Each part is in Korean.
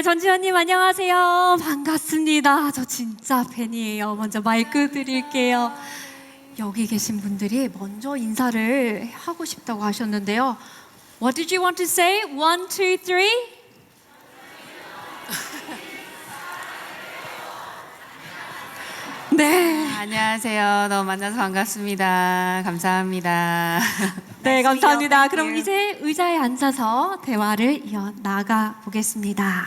전지현님 안녕하세요. 반갑습니다. 저 진짜 팬이에요. 먼저 마이크 드릴게요. 여기 계신 분들이 먼저 인사를 하고 싶다고 하셨는데요. What did you want to say? One, two, three. 네. 안녕하세요. 너무 만나서 반갑습니다. 감사합니다. 네, 감사합니다. Thank 그럼 you. 이제 의자에 앉아서 대화를 이어 나가 보겠습니다.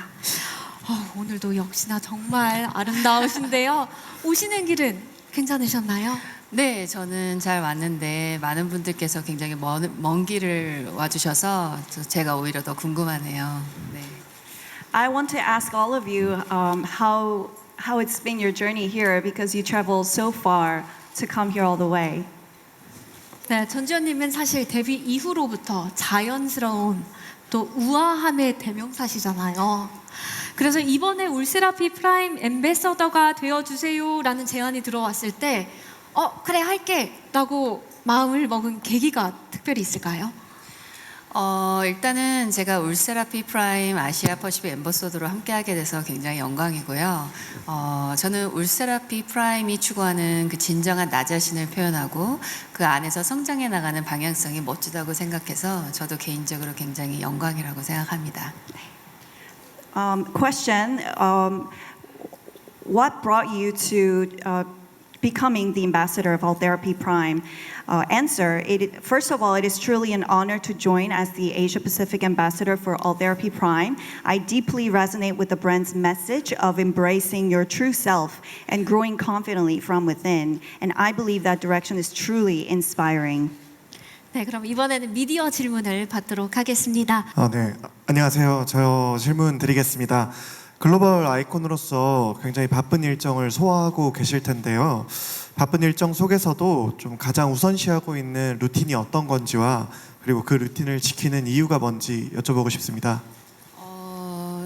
어, 오늘도 역시나 정말 아름다우신데요. 오시는 길은 괜찮으셨나요? 네, 저는 잘 왔는데 많은 분들께서 굉장히 먼, 먼 길을 와주셔서 저- 제가 오히려 더 궁금하네요. 네. I want to ask all of you um, how how it's been your journey here because you traveled so far to come here all the way. 네, 전지현님은 사실 데뷔 이후로부터 자연스러운 또 우아함의 대명사시잖아요. 그래서 이번에 울세라피 프라임 엠베서더가 되어주세요라는 제안이 들어왔을 때, 어, 그래, 할게! 라고 마음을 먹은 계기가 특별히 있을까요? 어, 일단은 제가 울세라피 프라임 아시아 퍼시픽 엠버서더로 함께하게 돼서 굉장히 영광이고요. 어, 저는 울세라피 프라임이 추구하는 그 진정한 나 자신을 표현하고 그 안에서 성장해 나가는 방향성이 멋지다고 생각해서 저도 개인적으로 굉장히 영광이라고 생각합니다. Um, question: um, What brought you to uh, becoming the ambassador of All Therapy Prime? Uh, answer: it, First of all, it is truly an honor to join as the Asia Pacific ambassador for All Therapy Prime. I deeply resonate with the brand's message of embracing your true self and growing confidently from within, and I believe that direction is truly inspiring. 네, 그럼 이번에는 미디어 질문을 받도록 하겠습니다. 아, 네. 안녕하세요. 저 질문 드리겠습니다. 글로벌 아이콘으로서 굉장히 바쁜 일정을 소화하고 계실 텐데요. 바쁜 일정 속에서도 좀 가장 우선시하고 있는 루틴이 어떤 건지와 그리고 그 루틴을 지키는 이유가 뭔지 여쭤보고 싶습니다.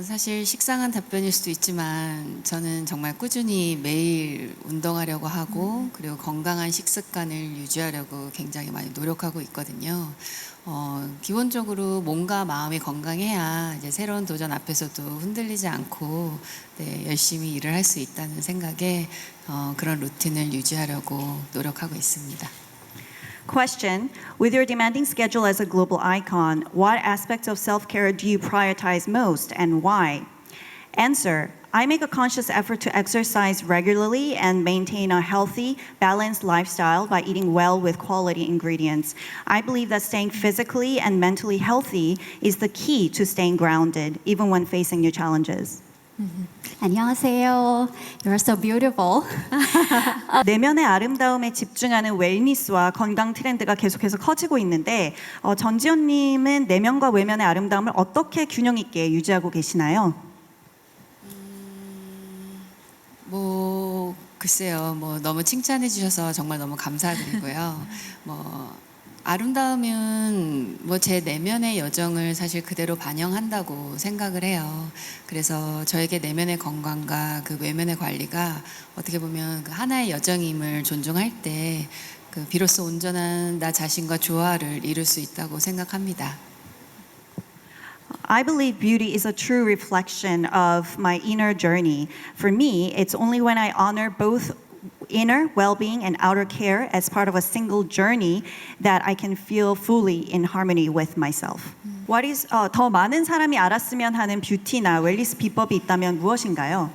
어, 사실 식상한 답변일 수도 있지만 저는 정말 꾸준히 매일 운동하려고 하고 그리고 건강한 식습관을 유지하려고 굉장히 많이 노력하고 있거든요. 어, 기본적으로 몸과 마음이 건강해야 이제 새로운 도전 앞에서도 흔들리지 않고 네, 열심히 일을 할 수 있다는 생각에 어, 그런 루틴을 유지하려고 노력하고 있습니다. Question With your demanding schedule as a global icon, what aspects of self care do you prioritize most and why? Answer I make a conscious effort to exercise regularly and maintain a healthy, balanced lifestyle by eating well with quality ingredients. I believe that staying physically and mentally healthy is the key to staying grounded, even when facing new challenges. 안녕하세요. You're so beautiful. 내면의 아름다움에 집중하는 웰니스와 건강 트렌드가 계속해서 커지고 있는데 어, 전지현님은 내면과 외면의 아름다움을 어떻게 균형 있게 유지하고 계시나요? 뭐 글쎄요, 뭐 너무 칭찬해 주셔서 정말 너무 감사드리고요. 뭐 아름다움은 뭐 제 내면의 여정을 사실 그대로 반영한다고 생각을 해요. 그래서 저에게 내면의 건강과 그 외면의 관리가 어떻게 보면 그 하나의 여정임을 존중할 때 그 비로소 온전한 나 자신과 조화를 이룰 수 있다고 생각합니다. I believe beauty is a true reflection of my inner journey. For me, it's only when I honor both inner well-being and outer care as part of a single journey that I can feel fully in harmony with myself. What is 어, 더 많은 사람이 알았으면 하는 뷰티나 웰니스 비법이 있다면 무엇인가요?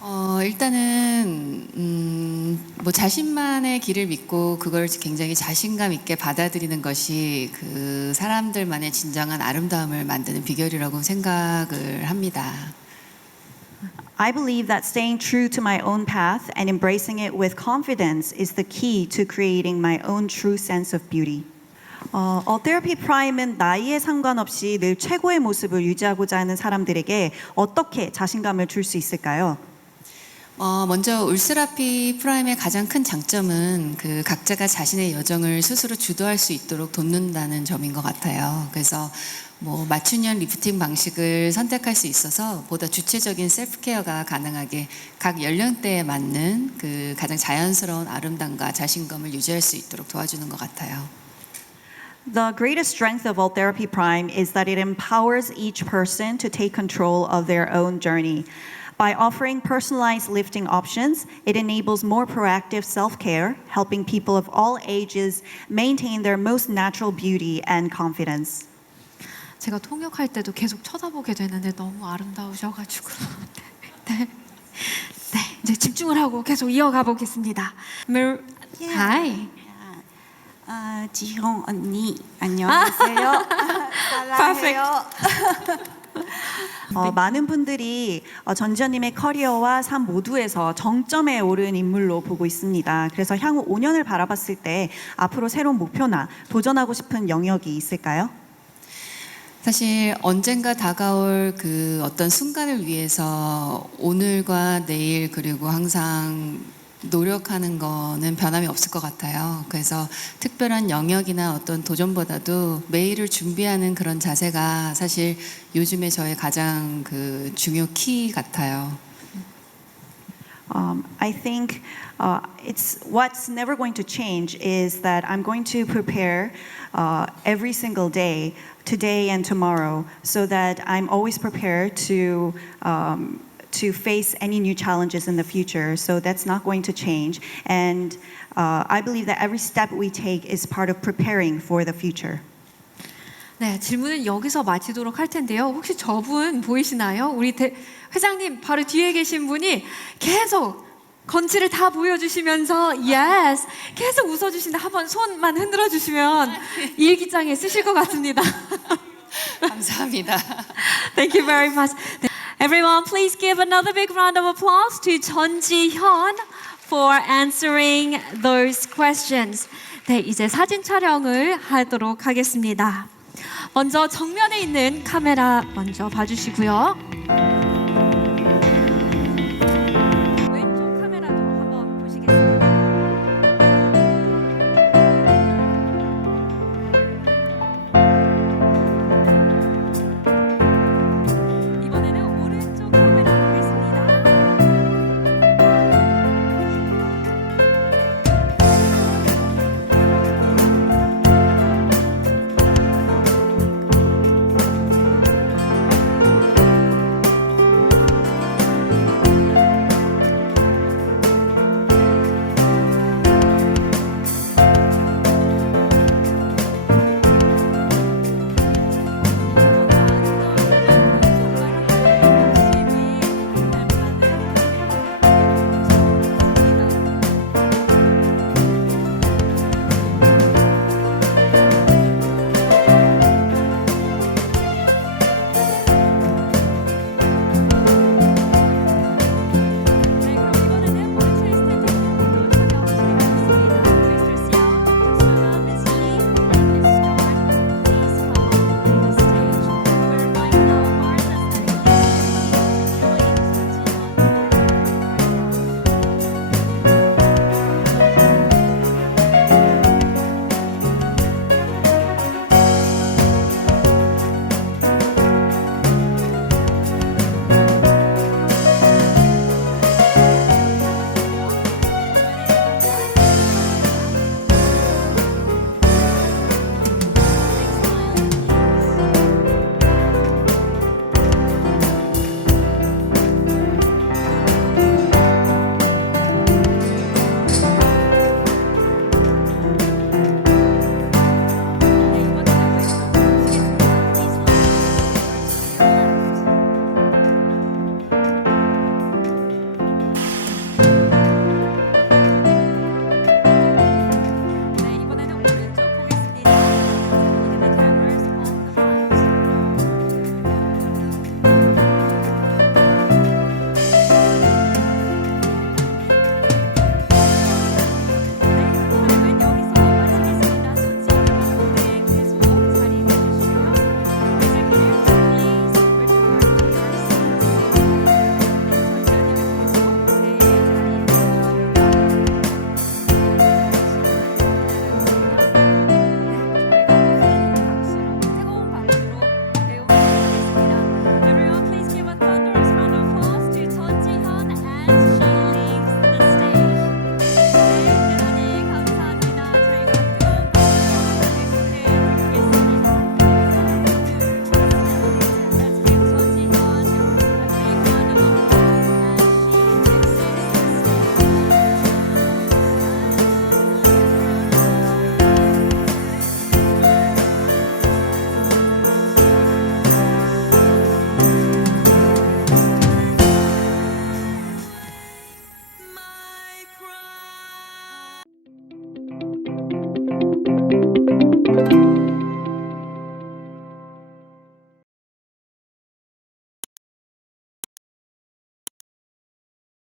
어, 일단은 음, 뭐 자신만의 길을 믿고 그걸 굉장히 자신감 있게 받아들이는 것이 그 사람들만의 진정한 아름다움을 만드는 비결이라고 생각을 합니다. I believe that staying true to my own path and embracing it with confidence is the key to creating my own true sense of beauty. 어, 어 테라피 프라임은 나이에 상관없이 늘 최고의 모습을 유지하고자 하는 사람들에게 어떻게 자신감을 줄 수 있을까요? 어, 먼저 울스라피 프라임의 가장 큰 장점은 그 각자가 자신의 여정을 스스로 주도할 수 있도록 돕는다는 점인 것 같아요. 그래서 뭐 맞춤형 리프팅 방식을 선택할 수 있어서 보다 주체적인 셀프 케어가 가능하게 각 연령대에 맞는 그 가장 자연스러운 아름다움과 자신감을 유지할 수 있도록 도와주는 것 같아요. The greatest strength of Alt Therapy Prime is that it empowers each person to take control of their own journey. By offering personalized lifting options, it enables more proactive self care, helping people of all ages maintain their most natural beauty and confidence. 제가 통역할 때도 계속 쳐다보게 되는데 너무 아름다우셔가지고 네, 네 이제 집중을 하고 계속 이어가 보겠습니다. Mir- Hi. 아, 지홍 언니 안녕하세요. Perfect. 어, 많은 분들이 어, 전지현님의 커리어와 삶 모두에서 정점에 오른 인물로 보고 있습니다. 그래서 향후 5년을 바라봤을 때 앞으로 새로운 목표나 도전하고 싶은 영역이 있을까요? 사실 언젠가 다가올 그 어떤 순간을 위해서 오늘과 내일 그리고 항상 노력하는 거는 변함이 없을 것 같아요. 그래서 특별한 영역이나 어떤 도전보다도 매일을 준비하는 그런 자세가 사실 요즘에 저의 가장 그 중요 키 같아요. Um, I think uh, it's what's never going to change is that I'm going to prepare uh, every single day, today and tomorrow, so that I'm always prepared to. Um, to face any new challenges in the future. So that's not going to change. And uh, I believe that every step we take is part of preparing for the future. 네, 질문은 여기서 마치도록 할 텐데요. 혹시 저분 보이시나요? 우리 대, 회장님 바로 뒤에 계신 분이 계속 건치를 다 보여주시면서 yes 계속 웃어주신다. 한번 손만 흔들어 주시면 일기장에 쓰실 것 같습니다. 감사합니다. Thank you very much. Everyone, please give another big round of applause to Chun Ji-hyun for answering those questions. 네, 이제 사진 촬영을 하도록 하겠습니다. 먼저 정면에 있는 카메라 먼저 봐주시고요.